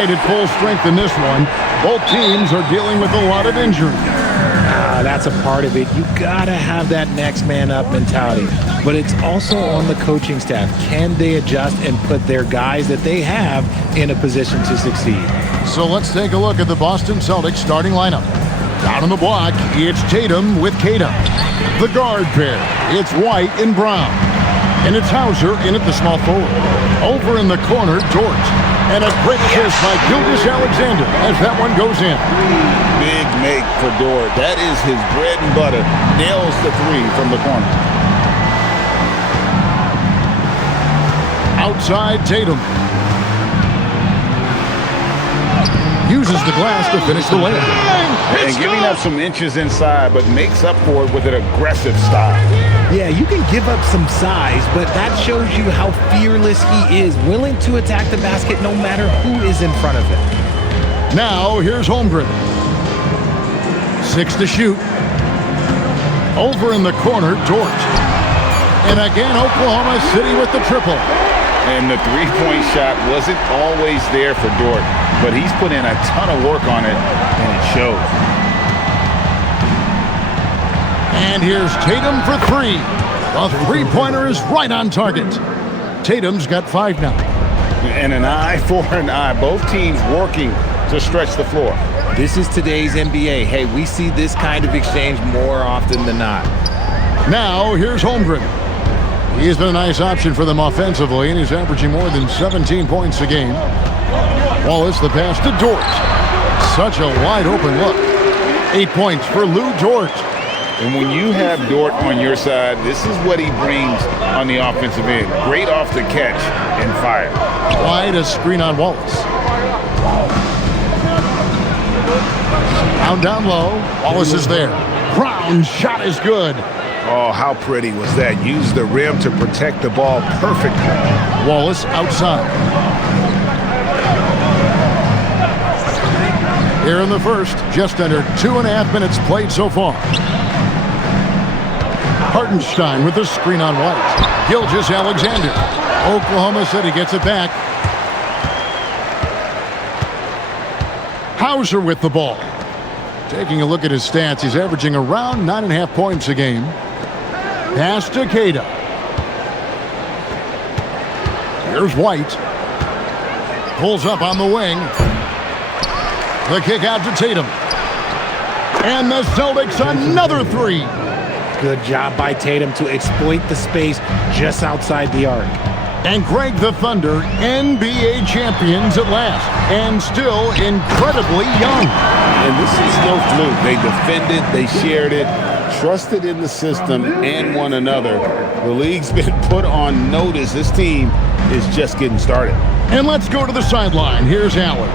At full strength in this one. Both teams are dealing with a lot of injury. That's a part of it. You gotta have that next man up mentality. But it's also on the coaching staff. Can they adjust and put their guys that they have in a position to succeed? So let's take a look at the Boston Celtics starting lineup. Down on the block, it's Tatum with Tatum. The guard pair, it's White and Brown. And it's Hauser in at the small forward. Over in the corner, George. And a great assist by Gilgeous-Alexander as that one goes in. Big make for Dort. That is his bread and butter. Nails the three from the corner. Outside Tatum. Uses the glass to finish the layup. And giving up some inches inside, but makes up for it with an aggressive style. Yeah, you can give up some size, but that shows you how fearless he is, willing to attack the basket no matter who is in front of him. Now, here's Holmgren. 6 to shoot. Over in the corner, George. And again, Oklahoma City with the triple. And the three-point shot wasn't always there for Dort, but he's put in a ton of work on it, and it shows. And here's Tatum for 3. The three-pointer is right on target. Tatum's got 5 now. And an eye for an eye. Both teams working to stretch the floor. This is today's NBA. Hey, we see this kind of exchange more often than not. Now, here's Holmgren. He's been a nice option for them offensively, and he's averaging more than 17 points a game. Wallace, the pass to Dort. Such a wide-open look. 8 points for Lou Dort. And when you have Dort on your side, this is what he brings on the offensive end. Great off the catch and fire. Wide, a screen on Wallace. Down low. Wallace is there. Brown's shot is good. Oh, how pretty was that? Use the rim to protect the ball perfectly. Wallace outside. Here in the first, just under 2.5 minutes played so far. Hartenstein with the screen on White. Gilgeous-Alexander. Oklahoma City gets it back. Hauser with the ball. Taking a look at his stats, he's averaging around 9.5 points a game. Pass to Cada. Here's White. Pulls up on the wing. The kick out to Tatum. And the Celtics another 3. Good job by Tatum to exploit the space just outside the arc. And Greg, the Thunder, NBA champions at last, and still incredibly young. And this is no fluke. They defended, they shared it, trusted in the system and one another. The league's been put on notice. This team is just getting started. And let's go to the sideline. Here's Allen.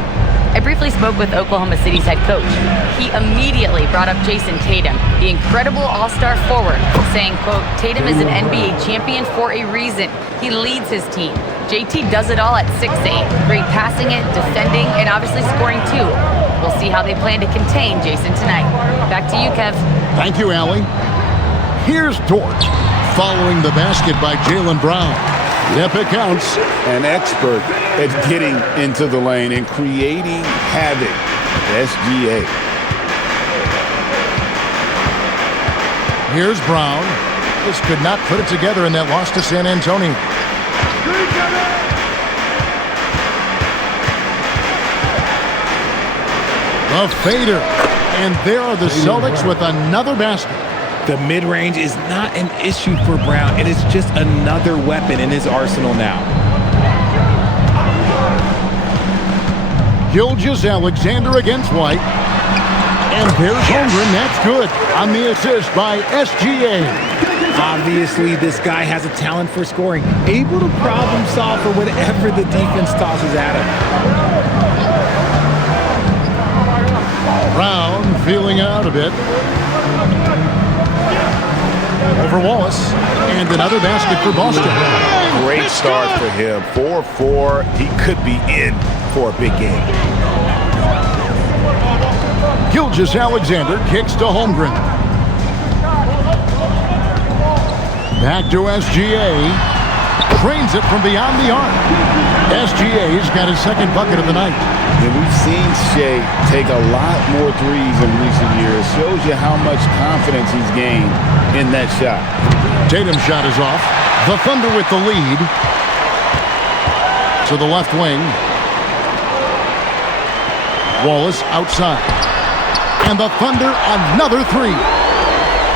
I briefly spoke with Oklahoma City's head coach. He immediately brought up Jason Tatum, the incredible all-star forward, saying, quote, Tatum is an NBA champion for a reason. He leads his team. JT does it all at 6'8". Great passing it, defending, and obviously scoring too. We'll see how they plan to contain Jason tonight. Back to you, Kev. Thank you, Allie. Here's Dort, following the basket by Jaylen Brown. Yep, it counts. An expert at getting into the lane and creating havoc. SGA. Here's Brown. Just could not put it together in that loss to San Antonio. The fader. And there are the Celtics with another basket. The mid-range is not an issue for Brown. It is just another weapon in his arsenal now. Gilgeous-Alexander against White. And there's Holmgren. That's good on the assist by SGA. Obviously, this guy has a talent for scoring. Able to problem solve for whatever the defense tosses at him. Brown feeling out a bit. Over Wallace. And another basket for Boston. Great start for him. 4-4. He could be in for a big game. Gilgeous-Alexander kicks to Holmgren. Back to SGA. Trains it from beyond the arc. SGA's got his second bucket of the night. And we've seen Shea take a lot more threes in recent years. Shows you how much confidence he's gained in that shot. Tatum's shot is off. The Thunder with the lead. To the left wing. Wallace outside. And the Thunder another three.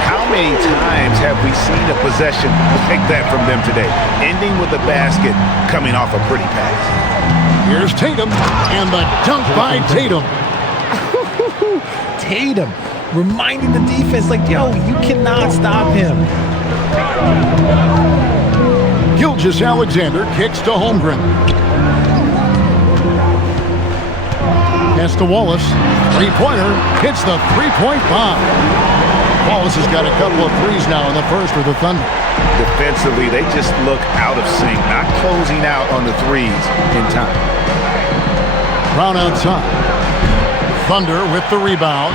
How many times have we seen a possession like that from them today? Ending with a basket coming off a pretty pass. Here's Tatum, and the dunk by Tatum. Tatum reminding the defense, like, yo, you cannot stop him. Gilgeous-Alexander kicks to Holmgren. Pass to Wallace. Three-pointer hits the three-point bomb. Wallace has got a couple of threes now in the first for the Thunder. Defensively, they just look out of sync, not closing out on the threes in time. Brown outside. Thunder with the rebound.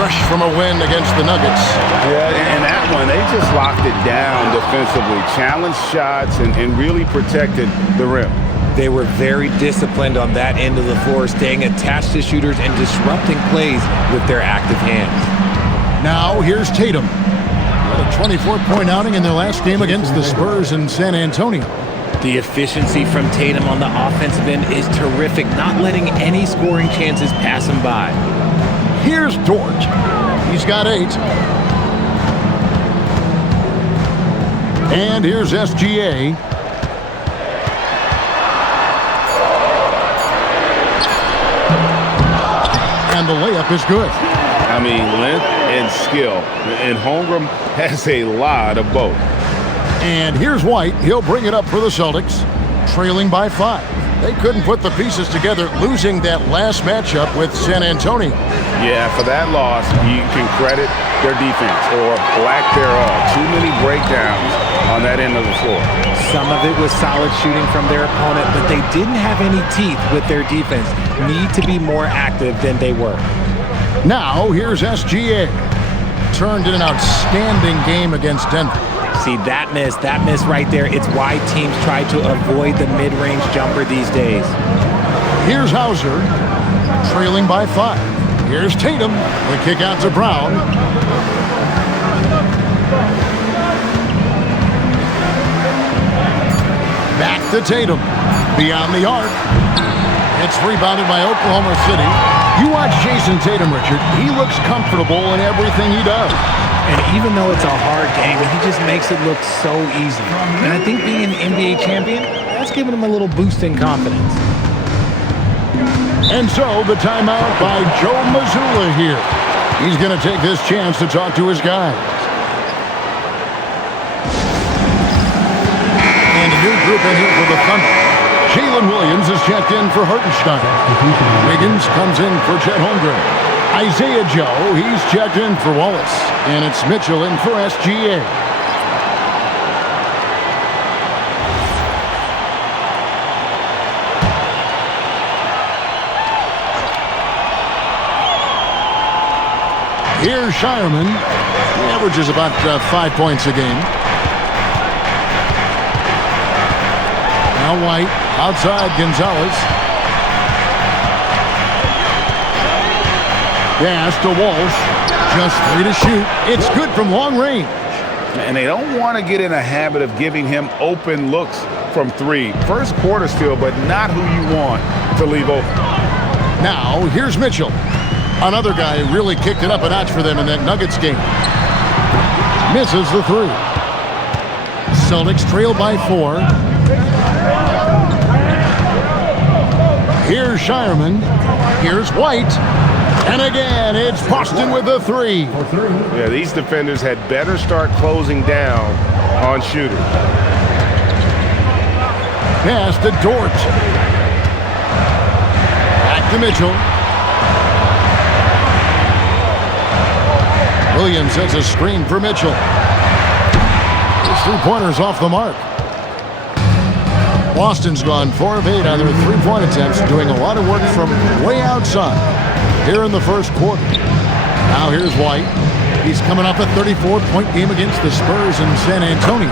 Fresh from a win against the Nuggets. Yeah, and that one, they just locked it down defensively. Challenged shots and really protected the rim. They were very disciplined on that end of the floor, staying attached to shooters and disrupting plays with their active hands. Now here's Tatum. Had a 24-point outing in their last game against the Spurs in San Antonio. The efficiency from Tatum on the offensive end is terrific, not letting any scoring chances pass him by. Here's Dort. He's got 8. And here's SGA. And the layup is good. I mean, length and skill. And Holmgren has a lot of both. And here's White. He'll bring it up for the Celtics, trailing by 5. They couldn't put the pieces together, losing that last matchup with San Antonio. Yeah, for that loss, you can credit their defense or lack thereof. Too many breakdowns on that end of the floor. Some of it was solid shooting from their opponent, but they didn't have any teeth with their defense. Need to be more active than they were. Now, here's SGA. Turned in an outstanding game against Denver. See, that miss right there, it's why teams try to avoid the mid-range jumper these days. Here's Hauser, trailing by 5. Here's Tatum, the kick out to Brown. Back to Tatum, beyond the arc. It's rebounded by Oklahoma City. You watch Jason Tatum, Richard. He looks comfortable in everything he does. And even though it's a hard game, he just makes it look so easy. And I think being an NBA champion, that's giving him a little boost in confidence. And so the timeout by Joe Mazzulla here. He's going to take this chance to talk to his guys. And a new group in here for the Thunder. Jalen Williams is checked in for Hartenstein. Wiggins comes in for Chet Holmgren. Isaiah Joe, he's checked in for Wallace. And it's Mitchell in for SGA. Here's Shireman. He averages about 5 points a game. Now White, outside Gonzalez. Pass to Walsh. Just 3 to shoot. It's good from long range. And they don't want to get in a habit of giving him open looks from 3. First quarter still, but not who you want to leave open. Now, here's Mitchell. Another guy who really kicked it up a notch for them in that Nuggets game. Misses the 3. Celtics trail by 4. Here's Shireman. Here's White. And again, it's Boston with the 3. Yeah, these defenders had better start closing down on shooters. Pass to Dort. Back to Mitchell. Williams sets a screen for Mitchell. His 3-pointer's off the mark. Boston's gone 4 of 8 on their 3-point attempts, doing a lot of work from way outside here in the first quarter. Now here's White. He's coming off a 34-point game against the Spurs in San Antonio.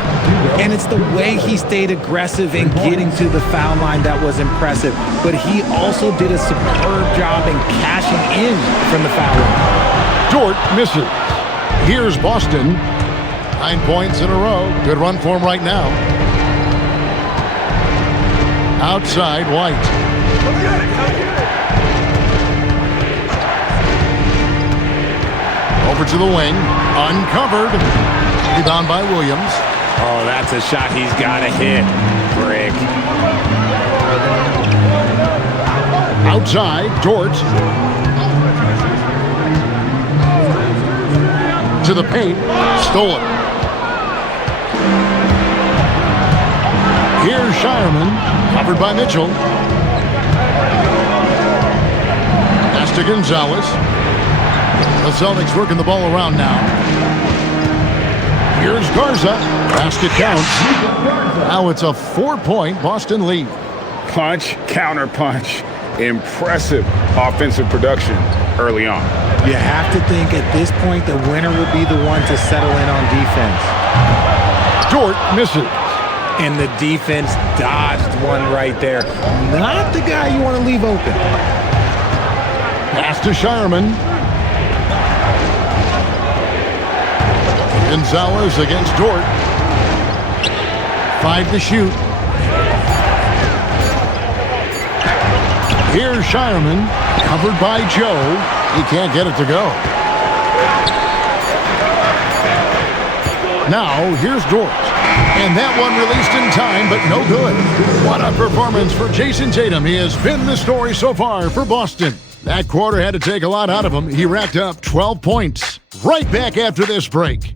And it's the way he stayed aggressive in getting to the foul line that was impressive. But he also did a superb job in cashing in from the foul line. Dort misses. Here's Boston. 9 points in a row. Good run for him right now. Outside, White. Over to the wing. Uncovered. Rebound by Williams. Oh, that's a shot he's got to hit. Brick. Outside, Dort. To the paint. Stolen. Here's Shireman. Covered by Mitchell. Pass to Gonzalez. The Celtics working the ball around now. Here's Garza. Basket counts. Now it's a 4-point Boston lead. Punch, counter punch. Impressive offensive production early on. You have to think at this point the winner will be the one to settle in on defense. Dort misses. And the defense dodged one right there. Not the guy you want to leave open. Pass to Shireman. Gonzalez against Dort. 5 to shoot. Here's Shireman. Covered by Joe. He can't get it to go. Now, here's Dort. And that one released in time, but no good. What a performance for Jason Tatum. He has been the story so far for Boston. That quarter had to take a lot out of him. He racked up 12 points. Right back after this break.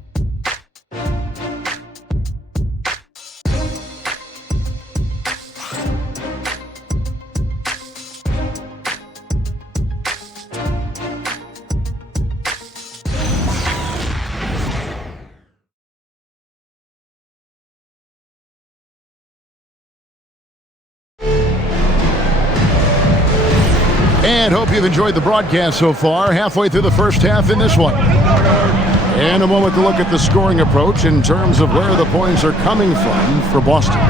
And hope you've enjoyed the broadcast so far. Halfway through the first half in this one. And a moment to look at the scoring approach in terms of where the points are coming from for Boston.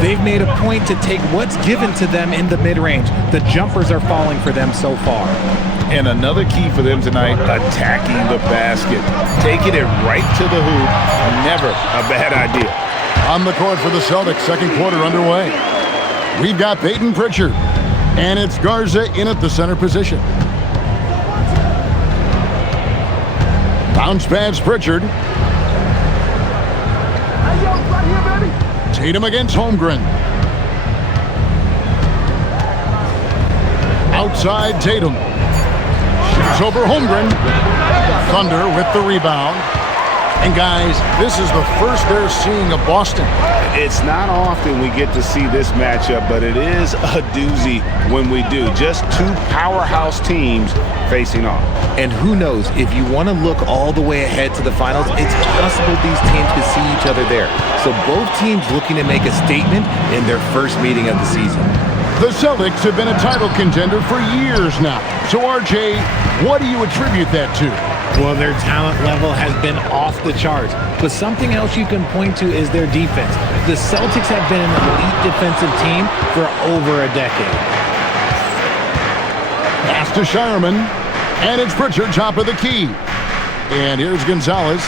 They've made a point to take what's given to them in the mid-range. The jumpers are falling for them so far. And another key for them tonight, attacking the basket. Taking it right to the hoop. Never a bad idea. On the court for the Celtics, second quarter underway. We've got Peyton Pritchard. And it's Garza in at the center position. Bounce pass Pritchard. Tatum against Holmgren. Outside Tatum. Shoots over Holmgren. Thunder with the rebound. And guys, this is the first they're seeing of Boston. It's not often we get to see this matchup, but it is a doozy when we do. Just two powerhouse teams facing off. And who knows, if you want to look all the way ahead to the finals, it's possible these teams could see each other there. So both teams looking to make a statement in their first meeting of the season. The Celtics have been a title contender for years now. So RJ, what do you attribute that to? Well, their talent level has been off the charts. But something else you can point to is their defense. The Celtics have been an elite defensive team for over a decade. Pass to Shireman. And it's Pritchard, top of the key. And here's Gonzalez.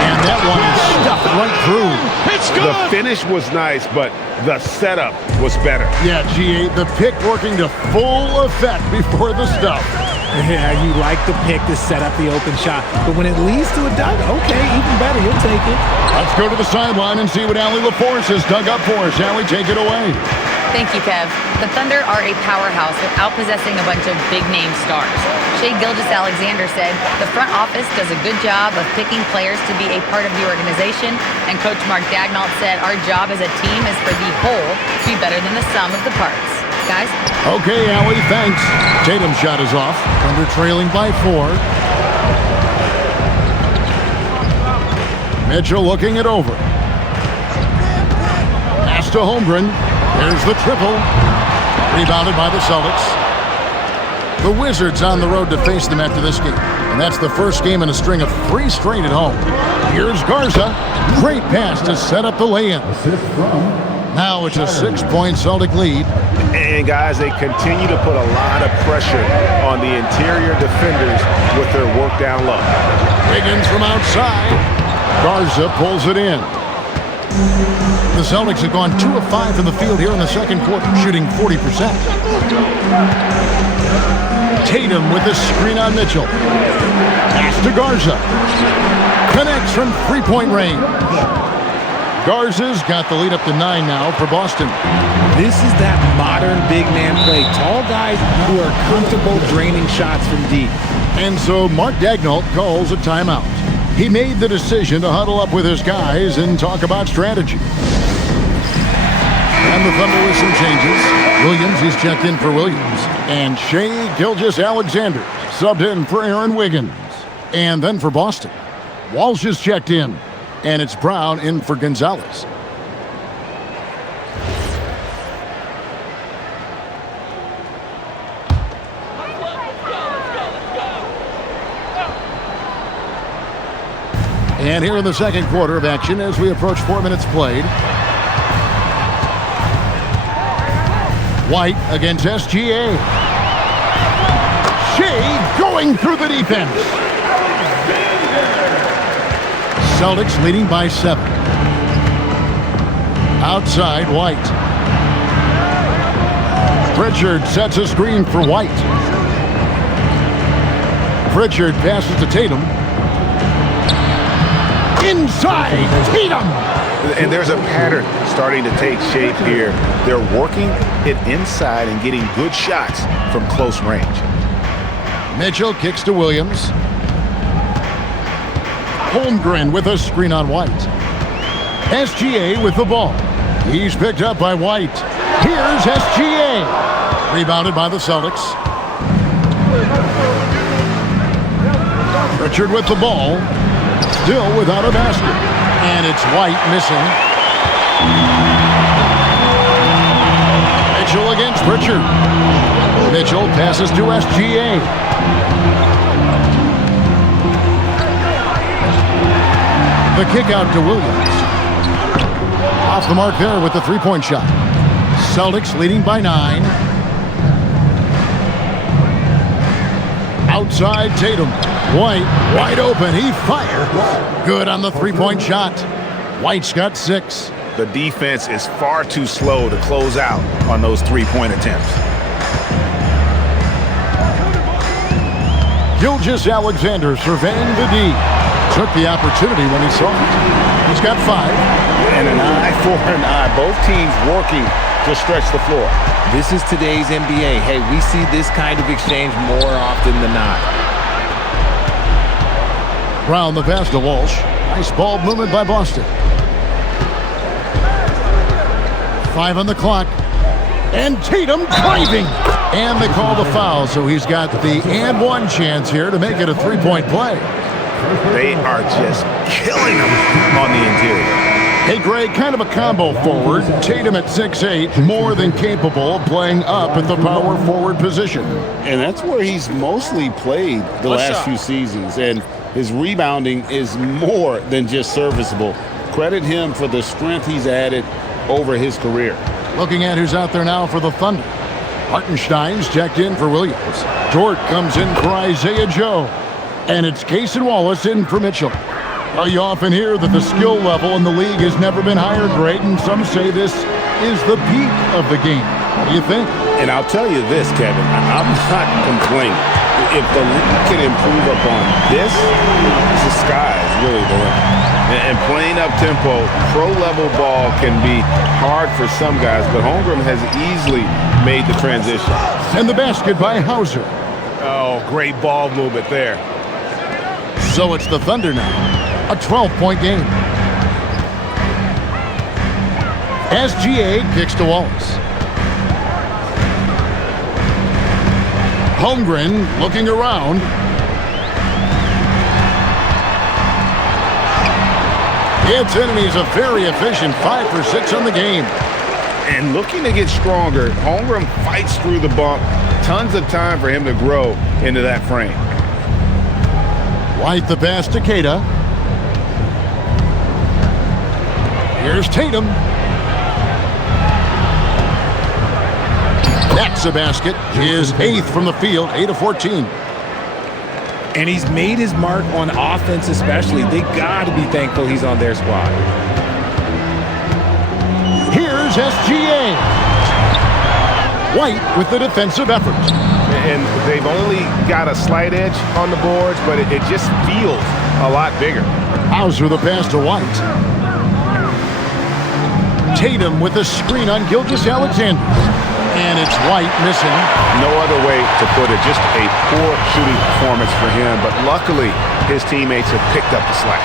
And that one is stuffed right through. It's good. The finish was nice, but the setup was better. Yeah, GA, the pick working to full effect before the stuff. Yeah, you like the pick to set up the open shot. But when it leads to a dunk, okay, even better, you'll take it. Let's go to the sideline and see what Allie LaForce has dug up for us. Allie, take it away. Thank you, Kev. The Thunder are a powerhouse without possessing a bunch of big-name stars. Shai Gilgeous-Alexander said, the front office does a good job of picking players to be a part of the organization, and Coach Mark Daigneault said, our job as a team is for the whole to be better than the sum of the parts. Guys? Okay, Allie, thanks. Tatum's shot is off. Thunder trailing by 4. Mitchell looking it over. Pass to Holmgren. There's the triple. Rebounded by the Celtics. The Wizards on the road to face them after this game. And that's the first game in a string of 3 straight at home. Here's Garza. Great pass to set up the lay-in. Now it's a 6-point Celtic lead. And, guys, they continue to put a lot of pressure on the interior defenders with their work down low. Wiggins from outside. Garza pulls it in. The Celtics have gone 2 of 5 from the field here in the second quarter, shooting 40%. Tatum with the screen on Mitchell. Pass to Garza. Connects from 3-point range. Garza's got the lead up to 9 now for Boston. This is that modern big man play. Tall guys who are comfortable draining shots from deep. And so Mark Daigneault calls a timeout. He made the decision to huddle up with his guys and talk about strategy. And the Thunder with some changes. Williams, he's checked in for Williams. And Shai Gilgeous-Alexander subbed in for Aaron Wiggins. And then for Boston, Walsh is checked in. And it's Brown in for Gonzalez. And here in the second quarter of action as we approach 4 minutes played. White against SGA. Shai going through the defense. Celtics leading by 7. Outside, White. Pritchard sets a screen for White. Pritchard passes to Tatum. Inside, Tatum! And there's a pattern starting to take shape here. They're working it inside and getting good shots from close range. Mitchell kicks to Williams. Holmgren with a screen on White. SGA with the ball. He's picked up by White. Here's SGA. Rebounded by the Celtics. Pritchard with the ball. Still without a basket. And it's White missing. Mitchell against Pritchard. Mitchell passes to SGA. The kick out to Williams. Off the mark there with the 3-point shot. Celtics leading by 9. Outside Tatum. White wide open. He fires. Good on the 3-point shot. White's got 6. The defense is far too slow to close out on those 3-point attempts. Gilgeous-Alexander surveying the D. Took the opportunity when he saw it. He's got 5. And an eye for an eye. Both teams working to stretch the floor. This is today's NBA. Hey, we see this kind of exchange more often than not. Brown the pass to Walsh. Nice ball movement by Boston. 5 on the clock. And Tatum driving. And they call the foul, so he's got the and 1 chance here to make it a 3-point play. They are just killing them on the interior. Hey, Greg, kind of a combo forward. Tatum at 6'8", more than capable of playing up at the power forward position. And that's where he's mostly played the last few seasons. And his rebounding is more than just serviceable. Credit him for the strength he's added over his career. Looking at who's out there now for the Thunder. Hartenstein's checked in for Williams. Dort comes in for Isaiah Joe. And it's Cason Wallace in for Mitchell. Well, you often hear that the skill level in the league has never been higher, great, and some say this is the peak of the game. What do you think? And I'll tell you this, Kevin, I'm not complaining. If the league can improve upon this, the sky is really the limit. And playing up-tempo, pro-level ball can be hard for some guys, but Holmgren has easily made the transition. And the basket by Hauser. Oh, great ball movement there. So it's the Thunder now. A 12-point game. SGA kicks to Wallace. Holmgren looking around. It's in, and he's a very efficient 5 for 6 on the game. and looking to get stronger. Holmgren fights through the bump. Tons of time for him to grow into that frame. White the pass to Queta. Here's Tatum. That's a basket. His 8th from the field, 8 of 14. And he's made his mark on offense especially. They got to be thankful he's on their squad. Here's SGA. White with the defensive effort. And they've only got a slight edge on the boards, but it just feels a lot bigger. Hauser the pass to White. Tatum with a screen on Gilgeous-Alexander. And it's White missing. No other way to put it. Just a poor shooting performance for him. But luckily, his teammates have picked up the slack.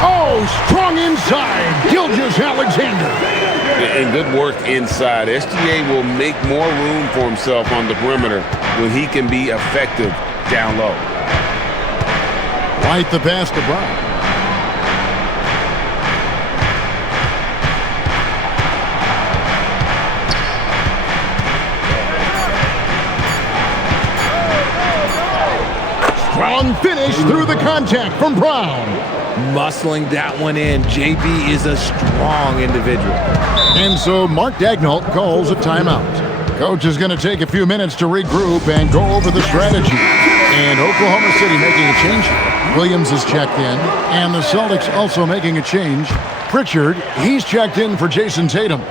Oh, strong inside. Gilgeous-Alexander. And good work inside. SGA will make more room for himself on the perimeter when he can be effective down low. White the pass to Brown. Strong finish through the contact from Brown. Muscling that one in. JB is a strong individual. And so Mark Daigneault calls a timeout. Coach is going to take a few minutes to regroup and go over the strategy. And Oklahoma City making a change. Williams is checked in. And the Celtics also making a change. Pritchard, he's checked in for Jason Tatum.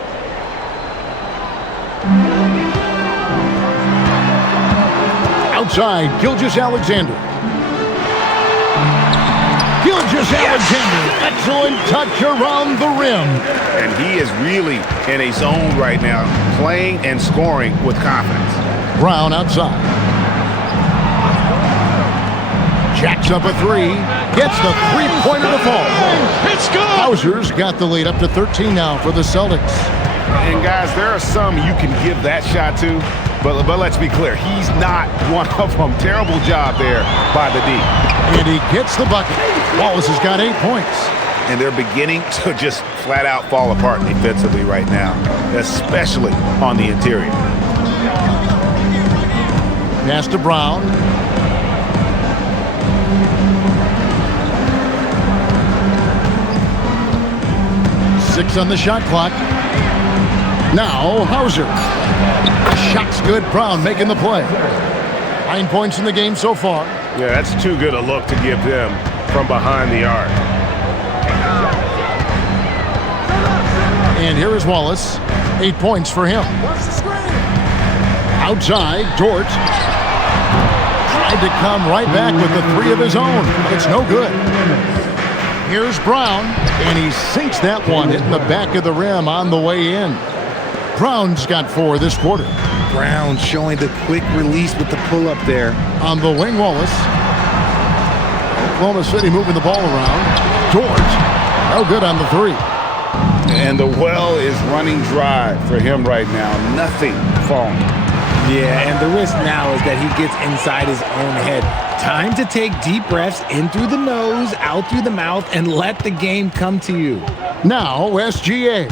Outside, Gilgeous-Alexander. Gilgeous-Alexander, excellent touch around the rim. And he is really in a zone right now, playing and scoring with confidence. Brown outside. Jacks up a three. Gets the three-pointer to fall. It's good. Hauser's got the lead up to 13 now for the Celtics. And guys, there are some you can give that shot to, but let's be clear, he's not one of them. Terrible job there by the D. And he gets the bucket. Wallace has got 8 points. And they're beginning to just flat out fall apart defensively right now, especially on the interior. Pass to Brown. Six on the shot clock. Now Hauser. Shot's good. Brown making the play. 9 points in the game so far. Yeah, that's too good a look to give them from behind the arc. And here is Wallace. 8 points for him. Outside, Dort. Tried to come right back with the three of his own. It's no good. Here's Brown, and he sinks that one, hitting the back of the rim on the way in. Brown's got 4 this quarter. Brown showing the quick release with the pull-up there. On the wing, Wallace. Oklahoma City moving the ball around. Dort, no good on the three. And the well is running dry for him right now. Nothing falling. Yeah, and the risk now is that he gets inside his own head. Time to take deep breaths in through the nose, out through the mouth, and let the game come to you. Now, SGA.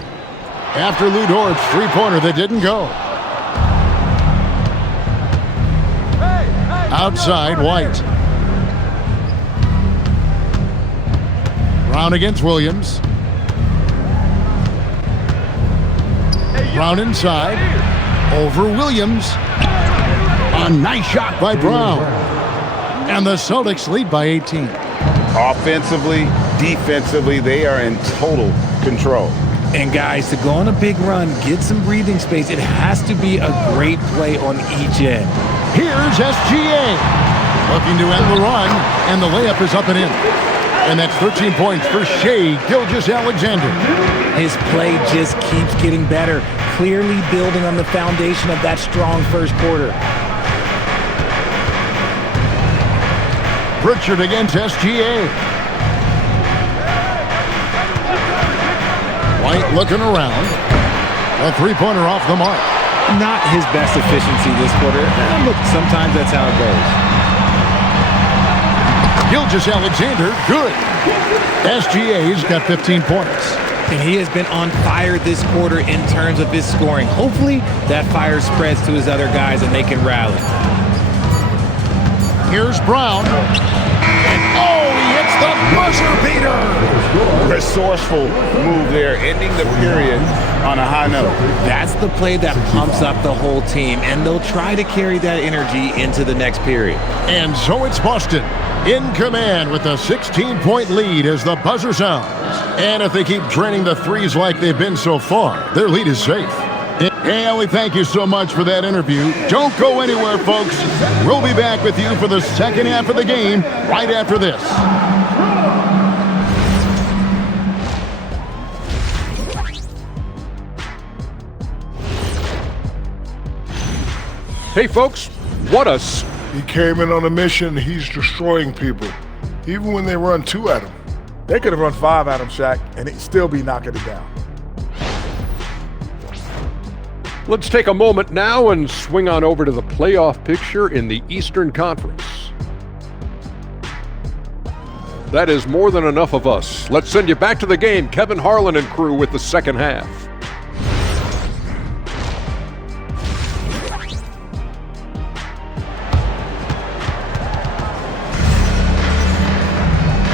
After Lou Dort's three-pointer that didn't go. Outside, White. Brown against Williams. Brown inside. Over Williams. A nice shot by Brown. And the Celtics lead by 18. Offensively, defensively, they are in total control. And guys, to go on a big run, get some breathing space, it has to be a great play on each end. Here's SGA. Looking to end the run, and the layup is up and in. And that's 13 points for Shai Gilgeous-Alexander. His play just keeps getting better, clearly building on the foundation of that strong first quarter. Pritchard against SGA. White looking around. A three-pointer off the mark. Not his best efficiency this quarter. Look, sometimes that's how it goes. Gilgeous-Alexander, good. SGA's got 15 points. And he has been on fire this quarter in terms of his scoring. Hopefully, that fire spreads to his other guys and they can rally. Here's Brown. And he hits the buzzer beater. Resourceful move there, ending the period on a high note. That's the play that pumps up the whole team, and they'll try to carry that energy into the next period. And so it's Boston in command with a 16-point lead as the buzzer sounds. And if they keep draining the threes like they've been so far, their lead is safe. Hey, Ellie, thank you so much for that interview. Don't go anywhere, folks. We'll be back with you for the second half of the game right after this. Hey, folks, what a... He came in on a mission. He's destroying people. Even when they run 2 at him. They could have run 5 at him, Shaq, and he'd still be knocking it down. Let's take a moment now and swing on over to the playoff picture in the Eastern Conference. That is more than enough of us. Let's send you back to the game, Kevin Harlan and crew with the second half.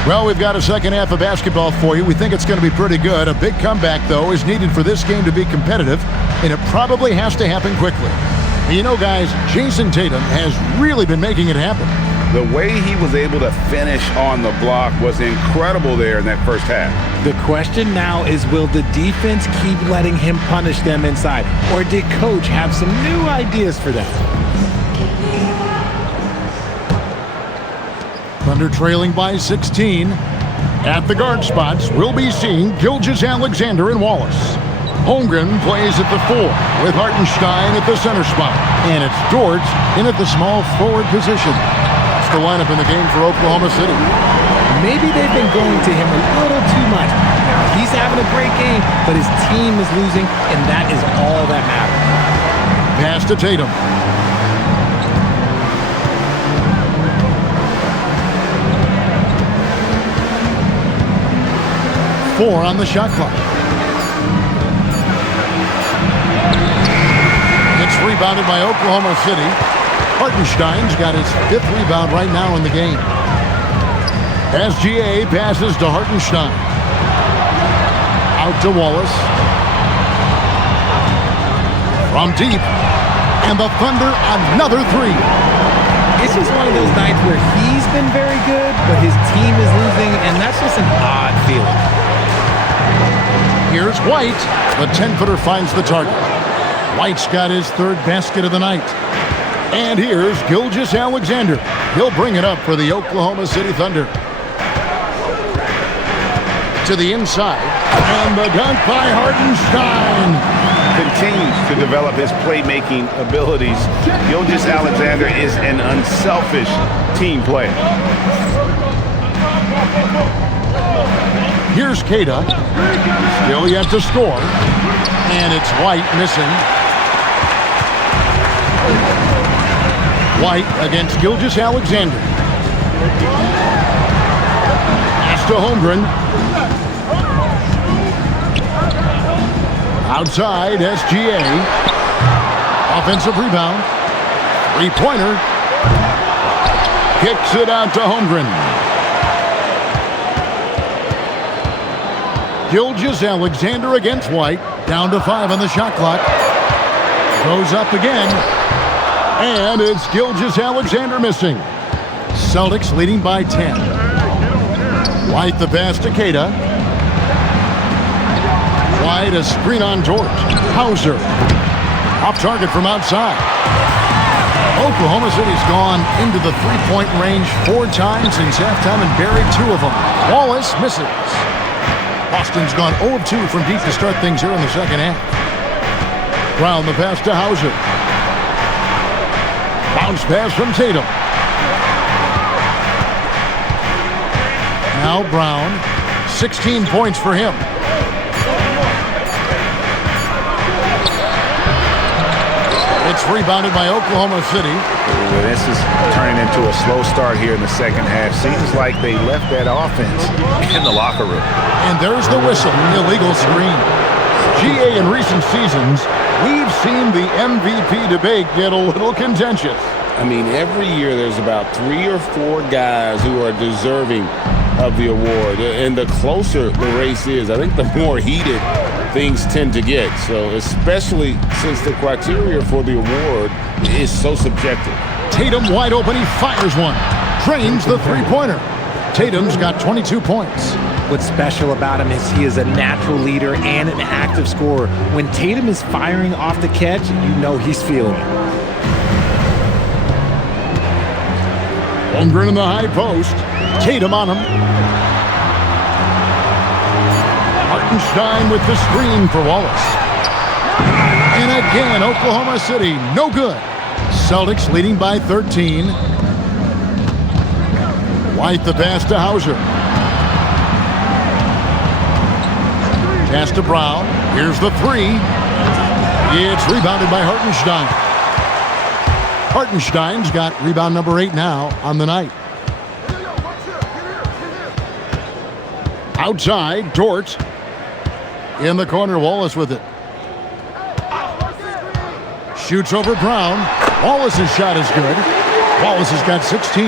Well, we've got a second half of basketball for you. We think it's going to be pretty good. A big comeback, though, is needed for this game to be competitive, and it probably has to happen quickly. You know, guys, Jason Tatum has really been making it happen. The way he was able to finish on the block was incredible there in that first half. The question now is, will the defense keep letting him punish them inside, or did Coach have some new ideas for them? Thunder trailing by 16. At the guard spots, we'll be seeing Gilgeous-Alexander and Wallace. Holmgren plays at the 4 with Hartenstein at the center spot. And it's Dort in at the small forward position. That's the lineup in the game for Oklahoma City. Maybe they've been going to him a little too much. Now, he's having a great game, but his team is losing, and that is all that matters. Pass to Tatum. Four on the shot clock. It's rebounded by Oklahoma City. Hartenstein's got his 5th rebound right now in the game. SGA passes to Hartenstein. Out to Wallace. From deep. And the Thunder another 3. It's just one of those nights where he's been very good, but his team is losing, and that's just an odd feeling. Here's White. The 10-footer finds the target. White's got his 3rd basket of the night. And here's Gilgeous-Alexander. He'll bring it up for the Oklahoma City Thunder. To the inside. And the dunk by Hartenstein. Continues to develop his playmaking abilities. Gilgeous-Alexander is an unselfish team player. Here's Queta. Still yet to score. And it's White missing. White against Gilgeous-Alexander. Pass to Holmgren. Outside, SGA. Offensive rebound. 3-pointer. Kicks it out to Holmgren. Gilgeous-Alexander against White. Down to 5 on the shot clock. Goes up again. And it's Gilgeous-Alexander missing. Celtics leading by 10. White the pass to Queta. White a screen on Dort. Hauser. Off target from outside. Oklahoma City's gone into the 3-point range 4 times since halftime and buried 2 of them. Wallace misses. Boston's gone 0 of 2 from deep to start things here in the second half. Brown the pass to Hauser. Bounce pass from Tatum. Now Brown. 16 points for him. It's rebounded by Oklahoma City. But this is turning into a slow start here in the second half. Seems like they left that offense in the locker room. And there's the whistle, illegal screen. GA, in recent seasons, we've seen the MVP debate get a little contentious. I mean, every year there's about 3 or 4 guys who are deserving of the award. And the closer the race is, I think the more heated things tend to get. So especially since the criteria for the award is so subjective. Tatum wide open, he fires one. Drains the three-pointer. Tatum's got 22 points. What's special about him is he is a natural leader and an active scorer. When Tatum is firing off the catch, you know he's feeling it. Holmgren in the high post. Tatum on him. Hartenstein with the screen for Wallace. And again, Oklahoma City, no good. Celtics leading by 13. White the pass to Hauser. Pass to Brown. Here's the three. It's rebounded by Hartenstein. Hartenstein's got rebound number 8 now on the night. Outside, Dort. In the corner, Wallace with it. Shoots over Brown. Wallace's shot is good. Wallace has got 16.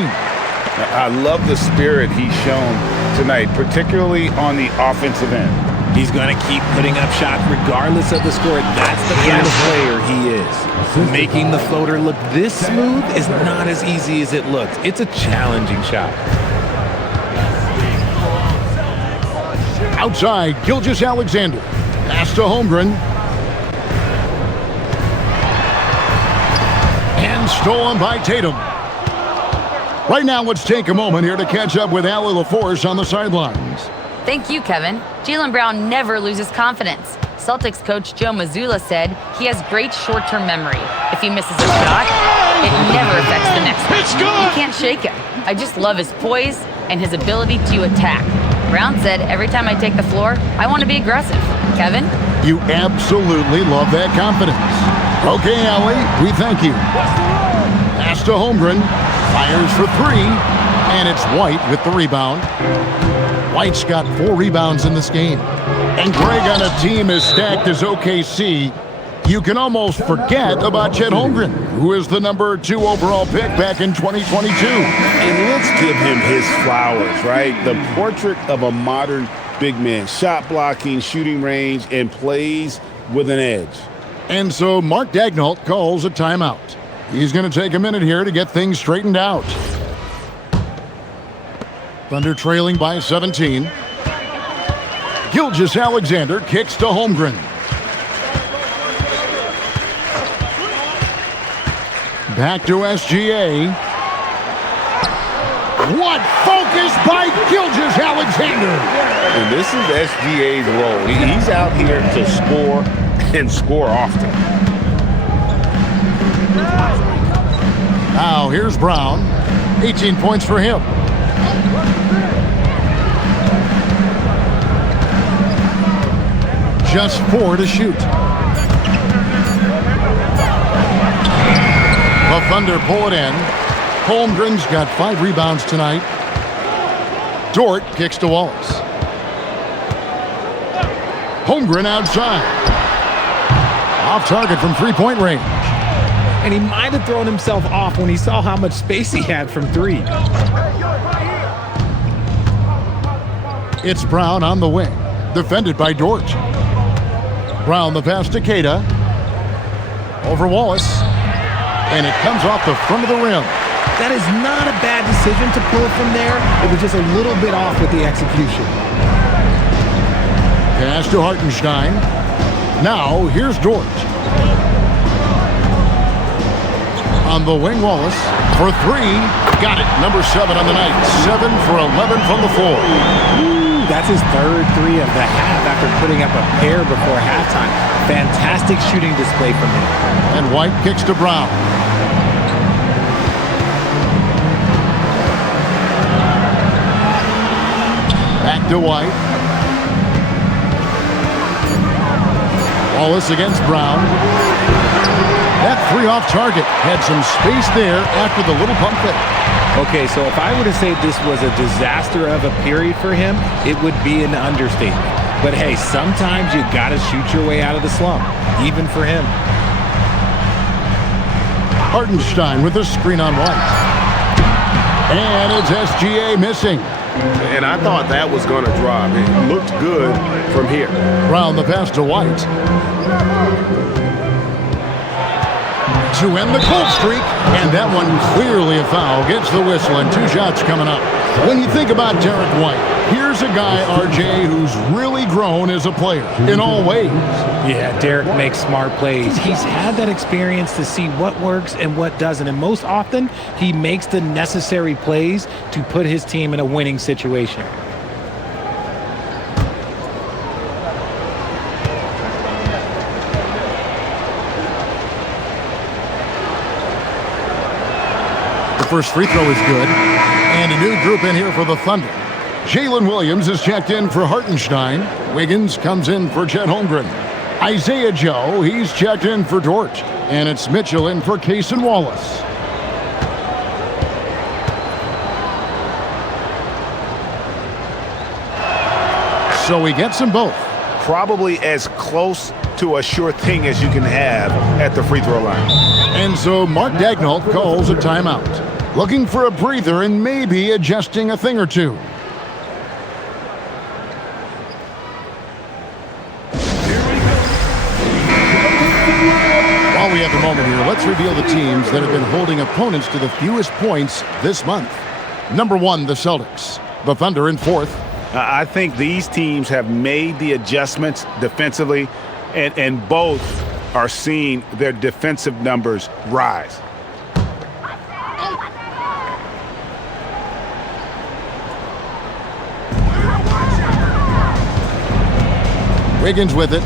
I love the spirit he's shown tonight, particularly on the offensive end. He's going to keep putting up shots regardless of the score. That's the kind of player he is. Making the floater look this smooth is not as easy as it looks. It's a challenging shot. Outside, Gilgeous-Alexander. Pass to Holmgren. And stolen by Tatum. Right now, let's take a moment here to catch up with Allie LaForce on the sidelines. Thank you, Kevin. Jaylen Brown never loses confidence. Celtics coach Joe Mazzulla said he has great short-term memory. If he misses a shot, it never affects the next one. You can't shake him. I just love his poise and his ability to attack. Brown said, every time I take the floor, I want to be aggressive. Kevin? You absolutely love that confidence. Okay, Allie, we thank you. Pass to Holmgren. Fires for 3. And it's White with the rebound. White's got 4 rebounds in this game. And Greg, on a team as stacked as OKC, you can almost forget about Chet Holmgren, who is the number 2 overall pick back in 2022. And let's give him his flowers, right? The portrait of a modern big man. Shot blocking, shooting range, and plays with an edge. And so Mark Daigneault calls a timeout. He's going to take a minute here to get things straightened out. Thunder trailing by 17. Gilgeous-Alexander kicks to Holmgren. Back to SGA. What focus by Gilgeous-Alexander! And this is SGA's role. He's out here to score and score often. Now here's Brown. 18 points for him. Just 4 to shoot. The Thunder pull it in. Holmgren's got 5 rebounds tonight. Dort kicks to Wallace. Holmgren outside. Off target from 3-point range. And he might have thrown himself off when he saw how much space he had from 3. It's Brown on the wing. Defended by Dort. Brown the pass to Queta. Over Wallace. And it comes off the front of the rim. That is not a bad decision to pull from there. It was just a little bit off with the execution. Pass to Hartenstein. Now here's Dort. On the wing, Wallace for 3. Got it. Number 7 on the night. 7 for 11 from the floor. Ooh, that's his third 3 of the half after putting up a pair before halftime. Fantastic shooting display from him. And White kicks to Brown. Back to White. Wallace against Brown. That three off target had some space there after the little pump fake. Okay, so if I were to say this was a disaster of a period for him, it would be an understatement. But hey, sometimes you got to shoot your way out of the slump, even for him. Hartenstein with a screen on White. And it's SGA missing. And I thought that was going to drop. It looked good from here. Brown the pass to White. To end the cold streak, and that one clearly a foul. Gets the whistle, and 2 shots coming up. When you think about Derek White, here's a guy, RJ, who's really grown as a player in all ways. Yeah, Derek makes smart plays. He's had that experience to see what works and what doesn't, and most often, he makes the necessary plays to put his team in a winning situation. First free throw is good. And a new group in here for the Thunder. Jalen Williams is checked in for Hartenstein. Wiggins comes in for Chet Holmgren. Isaiah Joe, he's checked in for Dort. And it's Mitchell in for Case and Wallace. So he gets them both. Probably as close to a sure thing as you can have at the free throw line. And so Mark Daigneault calls a timeout. Looking for a breather and maybe adjusting a thing or two. While we have a moment here, let's reveal the teams that have been holding opponents to the fewest points this month. Number 1, the Celtics. The Thunder in 4th. I think these teams have made the adjustments defensively, and both are seeing their defensive numbers rise. Wiggins with it.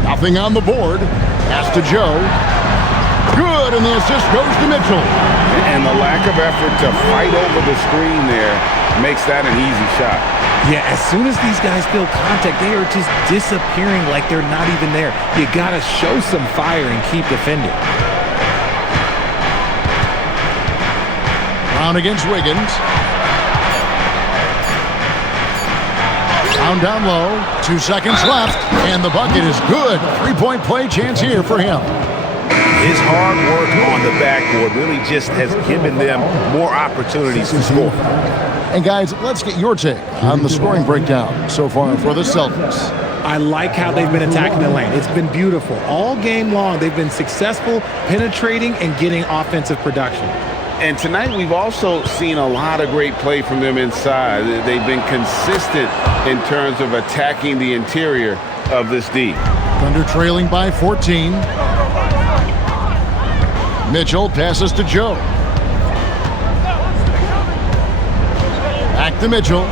Nothing on the board. Pass to Joe. Good, and the assist goes to Mitchell. And the lack of effort to fight over the screen there makes that an easy shot. Yeah, as soon as these guys feel contact, they are just disappearing like they're not even there. You got to show some fire and keep defending. Brown against Wiggins. Down low. 2 seconds left, and the bucket is good. 3-point play chance here for him. His hard work on the backboard really just has given them more opportunities to score. And guys, let's get your take on the scoring breakdown so far for the Celtics. I like how they've been attacking the lane. It's been beautiful. All game long, they've been successful penetrating and getting offensive production. And tonight we've also seen a lot of great play from them inside. They've been consistent in terms of attacking the interior of this D. Thunder trailing by 14. Mitchell passes to Joe. Back to Mitchell.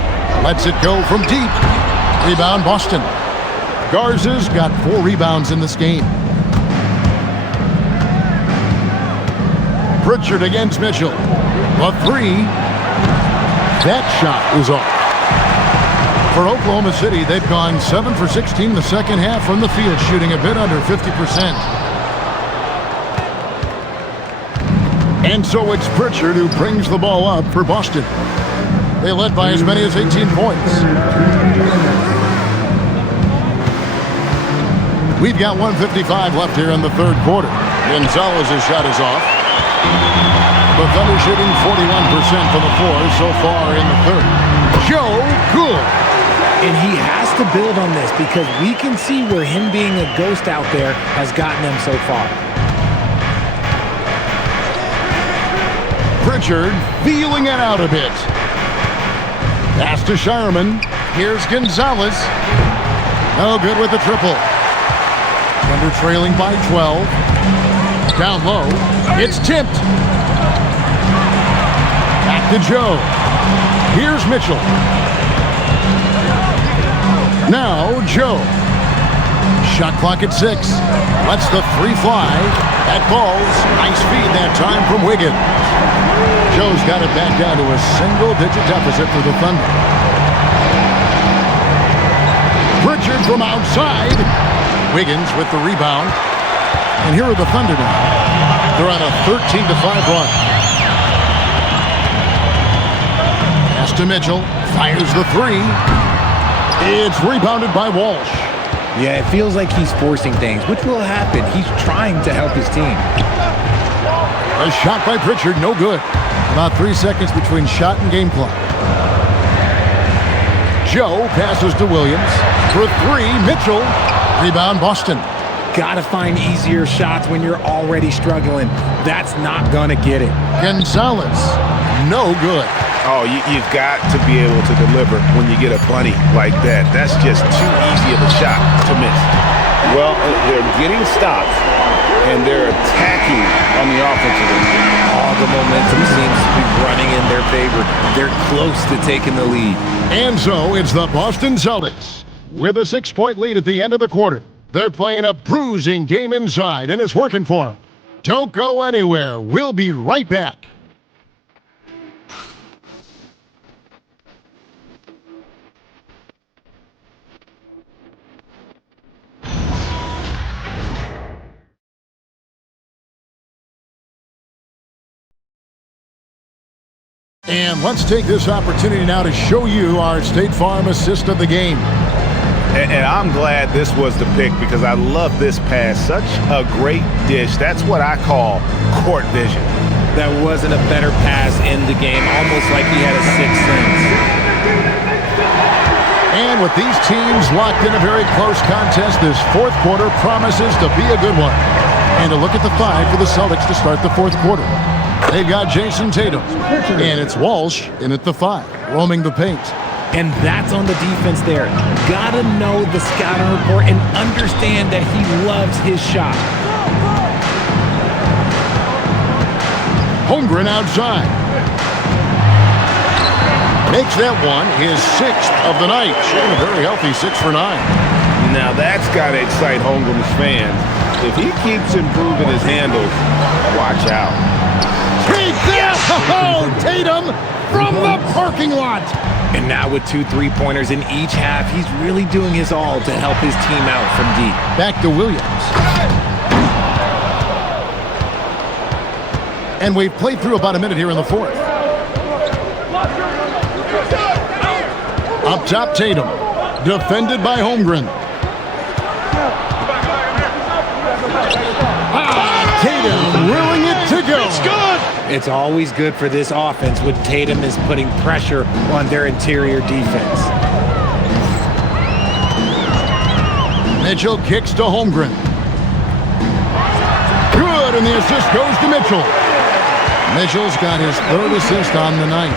Lets it go from deep. Rebound Boston. Garza's got 4 rebounds in this game. Pritchard against Mitchell. A 3. That shot is off. For Oklahoma City, they've gone 7 for 16 the second half from the field, shooting a bit under 50%. And so it's Pritchard who brings the ball up for Boston. They led by as many as 18 points. We've got 1:55 left here in the third quarter. Gonzalez's shot is off. The Thunder shooting 41% from the floor so far in the third. Joe, good. And he has to build on this because we can see where him being a ghost out there has gotten him so far. Pritchard feeling it out a bit. Pass to Shireman. Here's Gonzalez. No good with the triple. Thunder trailing by 12. Down low. It's tipped. Back to Joe. Here's Mitchell. Now Joe. Shot clock at 6. Lets the 3 fly. That falls. Nice feed that time from Wiggins. Joe's got it back down to a single-digit deficit for the Thunder. Pritchard from outside. Wiggins with the rebound. And here are the Thunder now. They're on a 13-5 run. Pass to Mitchell. Fires the three. It's rebounded by Walsh. Yeah, it feels like he's forcing things, which will happen. He's trying to help his team. A shot by Pritchard, no good. About 3 seconds between shot and game clock. Joe passes to Williams. For three, Mitchell. Rebound, Boston. Gotta find easier shots when you're already struggling. That's not gonna get it. Gonzalez, no good. Oh, you've got to be able to deliver when you get a bunny like that. That's just too easy of a shot to miss. Well, they're getting stops, and they're attacking on the offensive end. All the momentum seems to be running in their favor. They're close to taking the lead. And so it's the Boston Celtics with a 6-point lead at the end of the quarter. They're playing a bruising game inside, and it's working for them. Don't go anywhere. We'll be right back. And let's take this opportunity now to show you our State Farm assist of the game. And I'm glad this was the pick because I love this pass. Such a great dish. That's what I call court vision. That wasn't a better pass in the game, almost like he had a sixth sense. And with these teams locked in a very close contest, this fourth quarter promises to be a good one. And a look at the five for the Celtics to start the fourth quarter. They've got Jason Tatum, and it's Walsh in at the 5, roaming the paint. And that's on the defense there. Gotta know the scouting report and understand that he loves his shot. Holmgren outside. Makes that one his 6th of the night. Showing a very healthy 6 for 9. Now that's got to excite Holmgren's fans. If he keeps improving his handles, watch out. Take that! Oh, Tatum from the parking lot. And now with 2 3-pointers in each half, he's really doing his all to help his team out from deep. Back to Williams. And we've played through about a minute here in the fourth. Up top, Tatum. Defended by Holmgren. Tatum willing it to go. It's good. It's always good for this offense when Tatum is putting pressure on their interior defense. Mitchell kicks to Holmgren. Good, and the assist goes to Mitchell. Mitchell's got his 3rd assist on the night.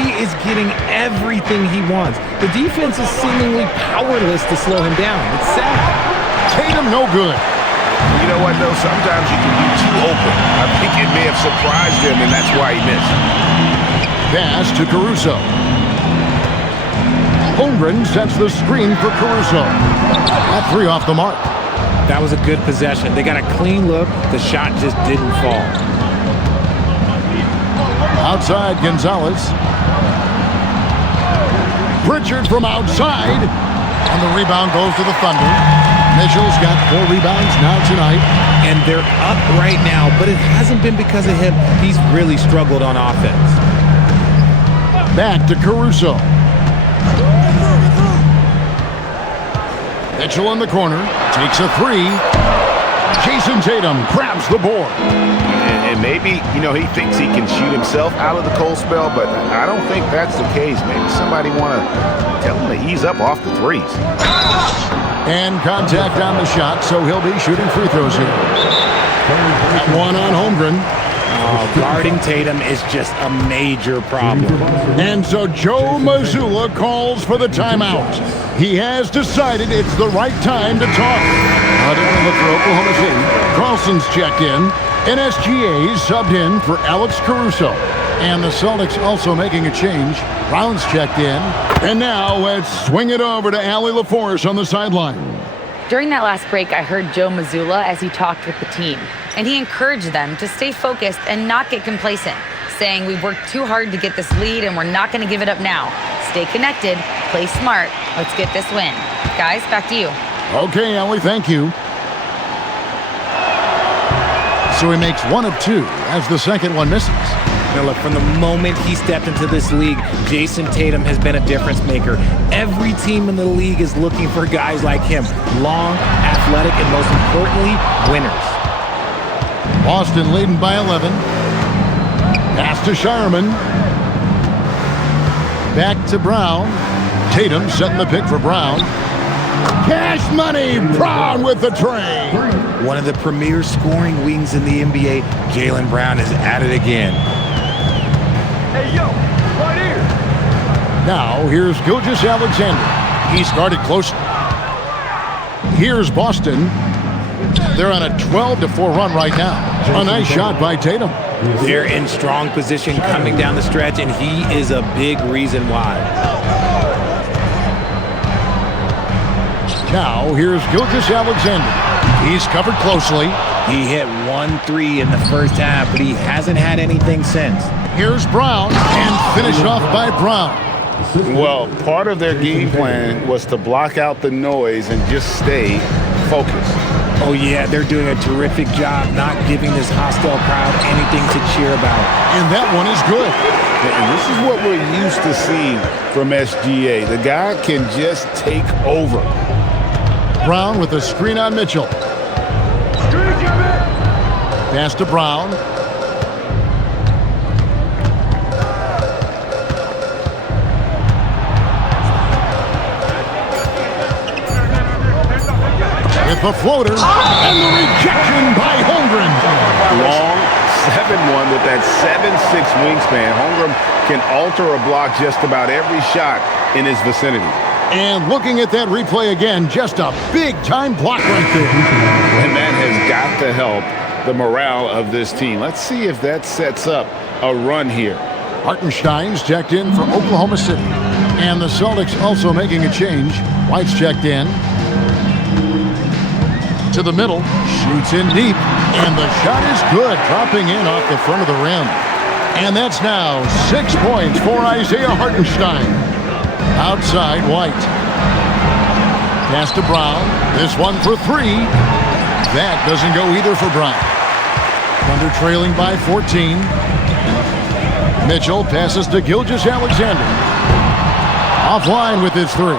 He is getting everything he wants. The defense is seemingly powerless to slow him down. It's sad. Tatum no good. You know what, though? Sometimes you can be too open. I think it may have surprised him, and that's why he missed. Pass to Caruso. Holmgren sets the screen for Caruso. That 3 off the mark. That was a good possession. They got a clean look. The shot just didn't fall. Outside, Gonzalez. Pritchard from outside. And the rebound goes to the Thunder. Mitchell's got 4 rebounds now tonight. And they're up right now, but it hasn't been because of him. He's really struggled on offense. Back to Caruso. Mitchell in the corner. Takes a 3. Jason Tatum grabs the board. And maybe, he thinks he can shoot himself out of the cold spell, but I don't think that's the case. Maybe somebody want to tell him to ease up off the threes. And contact on the shot, so he'll be shooting free throws here. That one on Holmgren. Guarding Tatum is just a major problem. And so Joe Mazzulla calls for the timeout. He has decided it's the right time to talk. Look for Oklahoma City. Carlson's checked in. NSGA's subbed in for Alex Caruso. And the Celtics also making a change. Brown's checked in. And now let's swing it over to Allie LaForce on the sideline. During that last break, I heard Joe Mazzulla as he talked with the team, and he encouraged them to stay focused and not get complacent, saying we've worked too hard to get this lead and we're not going to give it up now. Stay connected, play smart, let's get this win. Guys, back to you. Okay, Allie, thank you. So he makes 1 of 2 as the second one misses. Now look, from the moment he stepped into this league, Jason Tatum has been a difference maker. Every team in the league is looking for guys like him. Long, athletic, and most importantly, winners. Boston leading by 11. Pass to Shireman. Back to Brown. Tatum setting the pick for Brown. Cash money. Brown with the tray. One of the premier scoring wings in the NBA, Jaylen Brown, is at it again. Hey, yo, right here. Now, here's Gilgeous-Alexander. He's guarded closely. Here's Boston. They're on a 12-4 run right now. A nice shot by Tatum. They're in strong position coming down the stretch, and he is a big reason why. Now, here's Gilgeous-Alexander. He's covered closely. He hit 1 3 in the first half, but he hasn't had anything since. Here's Brown, and finished off by Brown. Well, part of their game plan was to block out the noise and just stay focused. Oh, yeah, they're doing a terrific job not giving this hostile crowd anything to cheer about. And that one is good. And this is what we're used to seeing from SGA. The guy can just take over. Brown with a screen on Mitchell. Pass to Brown. With the floater, and the rejection by Holmgren. Long 7-1 with that 7'6" wingspan. Holmgren can alter a block just about every shot in his vicinity. And looking at that replay again, just a big-time block right there. And that has got to help the morale of this team. Let's see if that sets up a run here. Hartenstein's checked in for Oklahoma City. And the Celtics also making a change. White's checked in. To the middle, shoots in deep, and the shot is good, dropping in off the front of the rim. And that's now 6 points for Isaiah Hartenstein. Outside, White. Pass to Brown. This one for 3. That doesn't go either for Brown. Thunder trailing by 14. Mitchell passes to Gilgeous-Alexander. Offline with his 3.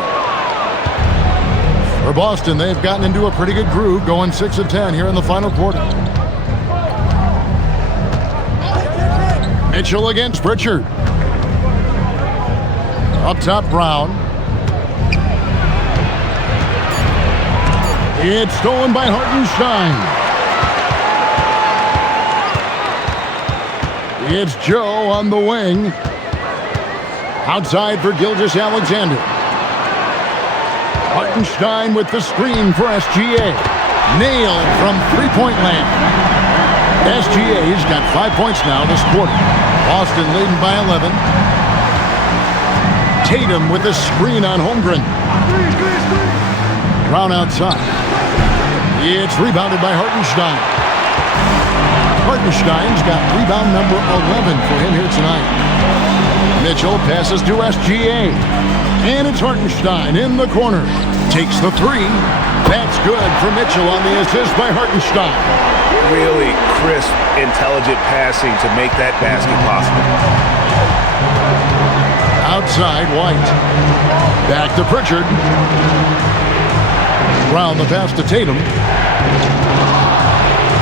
For Boston, they've gotten into a pretty good groove, going 6 of 10 here in the final quarter. Mitchell against Pritchard. Up top, Brown. It's stolen by Hartenstein. It's Joe on the wing. Outside for Gilgeous-Alexander. Hartenstein with the screen for SGA. Nailed from three-point land. SGA's got 5 points now this quarter. Boston leading by 11. Tatum with the screen on Holmgren. Brown outside. It's rebounded by Hartenstein. Hartenstein's got rebound number 11 for him here tonight. Mitchell passes to SGA. And it's Hartenstein in the corner. Takes the 3. That's good for Mitchell on the assist by Hartenstein. Really crisp, intelligent passing to make that basket possible. Outside, White. Back to Pritchard. Brown the pass to Tatum.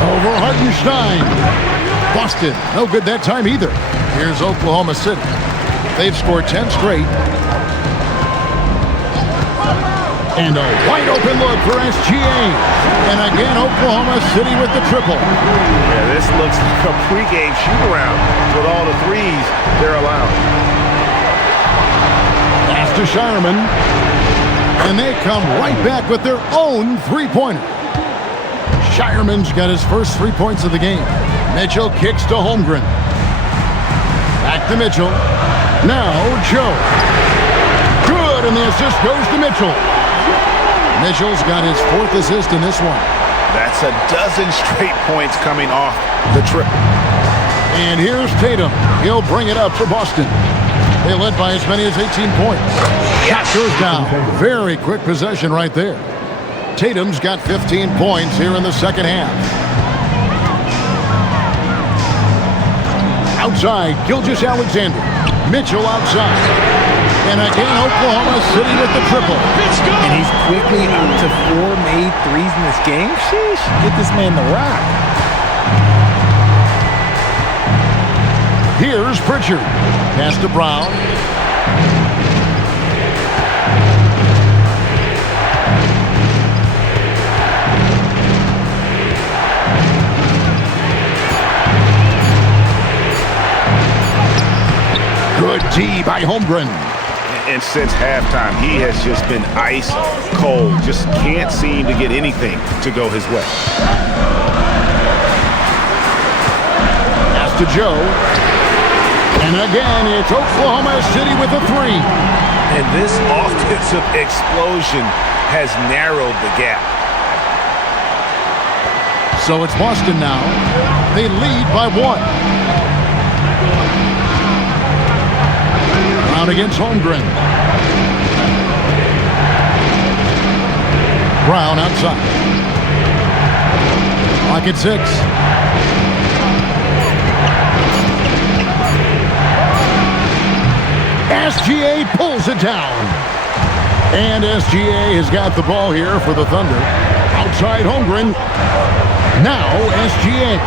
Over Hartenstein. Busted. No good that time either. Here's Oklahoma City. They've scored 10 straight. And a wide open look for SGA. And again, Oklahoma City with the triple. Yeah, this looks like a pregame shoot-around with all the threes they're allowing. Pass to Shireman. And they come right back with their own three-pointer. Shireman's got his first 3 points of the game. Mitchell kicks to Holmgren. Back to Mitchell. Now Joe. Good, and the assist goes to Mitchell. Mitchell's got his 4th assist in this one. That's a dozen straight points coming off the triple. And here's Tatum. He'll bring it up for Boston. They led by as many as 18 points. Shot goes down. Very quick possession right there. Tatum's got 15 points here in the second half. Outside, Gilgeous-Alexander. Mitchell outside. And again, Oklahoma City with the triple. And he's quickly up to 4 made threes in this game. Sheesh, get this man the rock. Here's Pritchard. Pass to Brown. Good D by Holmgren. And since halftime, he has just been ice cold. Just can't seem to get anything to go his way. Pass to Joe. And again, it's Oklahoma City with a three. And this offensive explosion has narrowed the gap. So it's Boston now. They lead by 1. Brown against Holmgren. Brown outside. Clock at 6. SGA pulls it down. And SGA has got the ball here for the Thunder. Outside Holmgren. Now SGA.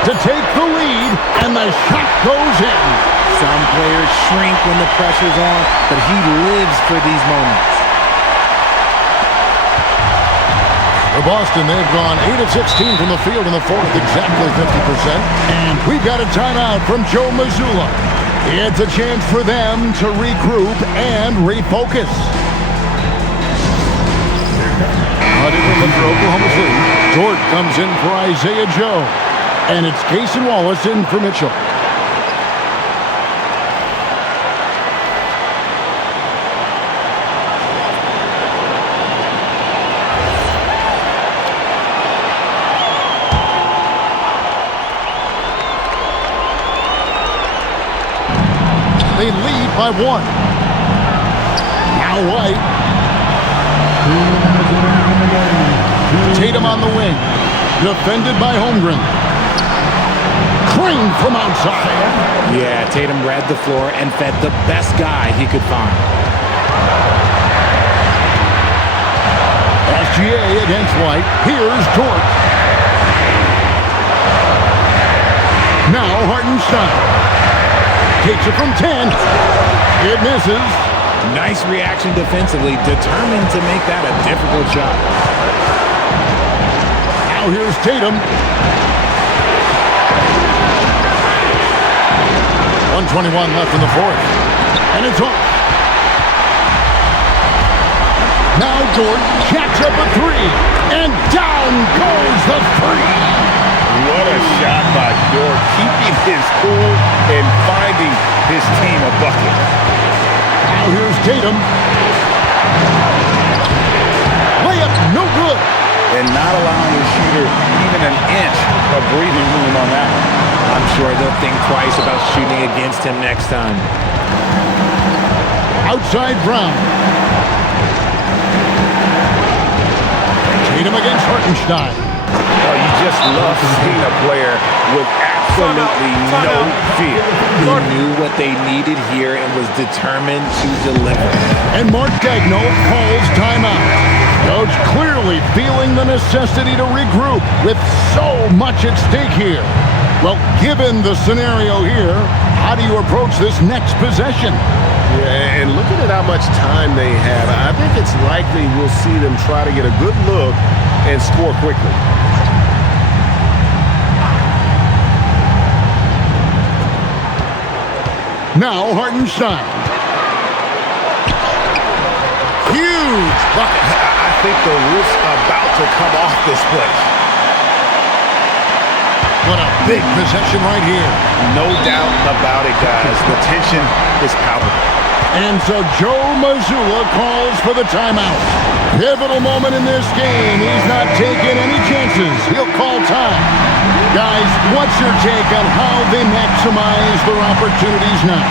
To take the lead, and the shot goes in. Some players shrink when the pressure's on, but he lives for these moments. For Boston, they've gone 8 of 16 from the field in the fourth, exactly 50%. And we've got a timeout from Joe Mazzulla. It's a chance for them to regroup and refocus. A different look for Oklahoma City. Dort comes in for Isaiah Joe. And it's Cason Wallace in for Mitchell. They lead by 1. Now White. Tatum on the wing. Defended by Holmgren. Green from outside. Yeah, Tatum read the floor and fed the best guy he could find. SGA against White. Here's Dort. Now Hartenstein. Takes it from 10. It misses. Nice reaction defensively, determined to make that a difficult shot. Now here's Tatum. 1:21 left in the fourth. And it's off. Now Dort jacks up a three. And down goes the three. What a shot by Dort, keeping his cool and finding his team a bucket. Now here's Tatum. Layup no good. And not allowing the shooter even an inch of breathing room on that one. I'm sure they'll think twice about shooting against him next time. Outside Brown. Tatum against Hartenstein. Oh, you just love seeing a player with absolutely no fear. He knew what they needed here and was determined to deliver. And Mark Daigneault calls timeout. Coach clearly feeling the necessity to regroup with so much at stake here. Well, given the scenario here, how do you approach this next possession? Yeah, and looking at how much time they have, I think it's likely we'll see them try to get a good look and score quickly. Now Hartenstein. Huge bucket. I think the roof's about to come off this place. What a big possession right here. No doubt about it, guys. The tension is palpable. And so Joe Mazzulla calls for the timeout. Pivotal moment in this game. He's not taking any chances. He'll call time. Guys, what's your take on how they maximize their opportunities now?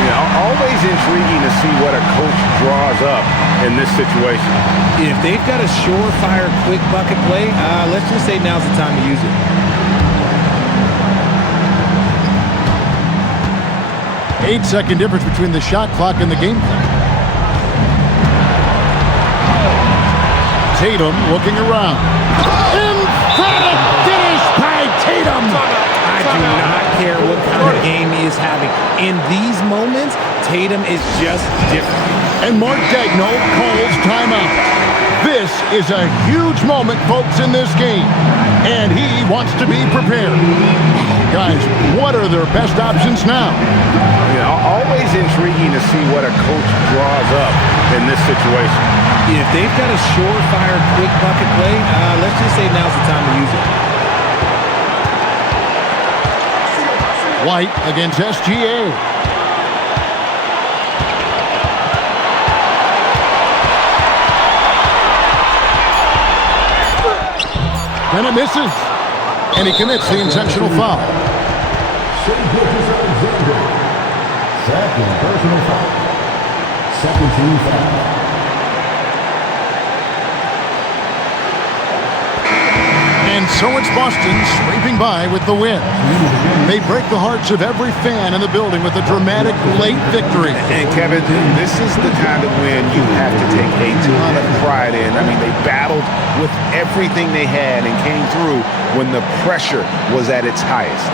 You know, always always intriguing to see what a coach draws up in this situation. If they've got a surefire quick bucket play, let's just say now's the time to use it. Eight-second difference between the shot clock and the game clock. Tatum looking around. Incredible finish by Tatum. I do not care what kind of game he is having. In these moments, Tatum is just different. And Mark Daigneault calls timeout. This is a huge moment, folks, in this game. And he wants to be prepared. Guys, what are their best options now? Always intriguing to see what a coach draws up in this situation. If they've got a surefire quick bucket play, let's just say now's the time to use it. White against SGA. And it misses. And he commits the intentional foul. Second personal foul. Second team foul. And so it's Boston scraping by with the win. They break the hearts of every fan in the building with a dramatic late victory. And Kevin, this is the kind of win you have to take a ton of pride in. I mean, they battled with everything they had and came through when the pressure was at its highest.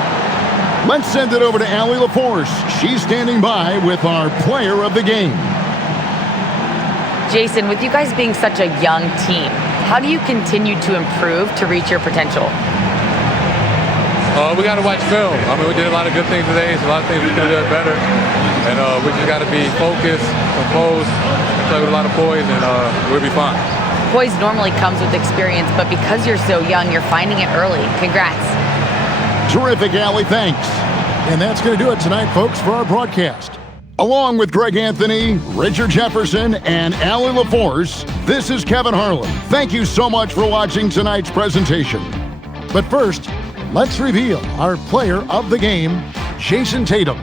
Let's send it over to Allie LaForce. She's standing by with our player of the game. Jason, with you guys being such a young team, how do you continue to improve to reach your potential? We got to watch film. I mean, we did a lot of good things today. So a lot of things we could have done better. And we just got to be focused, composed, and play with a lot of poise, and we'll be fine. Poise normally comes with experience, but because you're so young, you're finding it early. Congrats. Terrific, Allie. Thanks. And that's going to do it tonight, folks, for our broadcast. Along with Greg Anthony, Richard Jefferson, and Allie LaForce, this is Kevin Harlan. Thank you so much for watching tonight's presentation. But first, let's reveal our player of the game, Jason Tatum.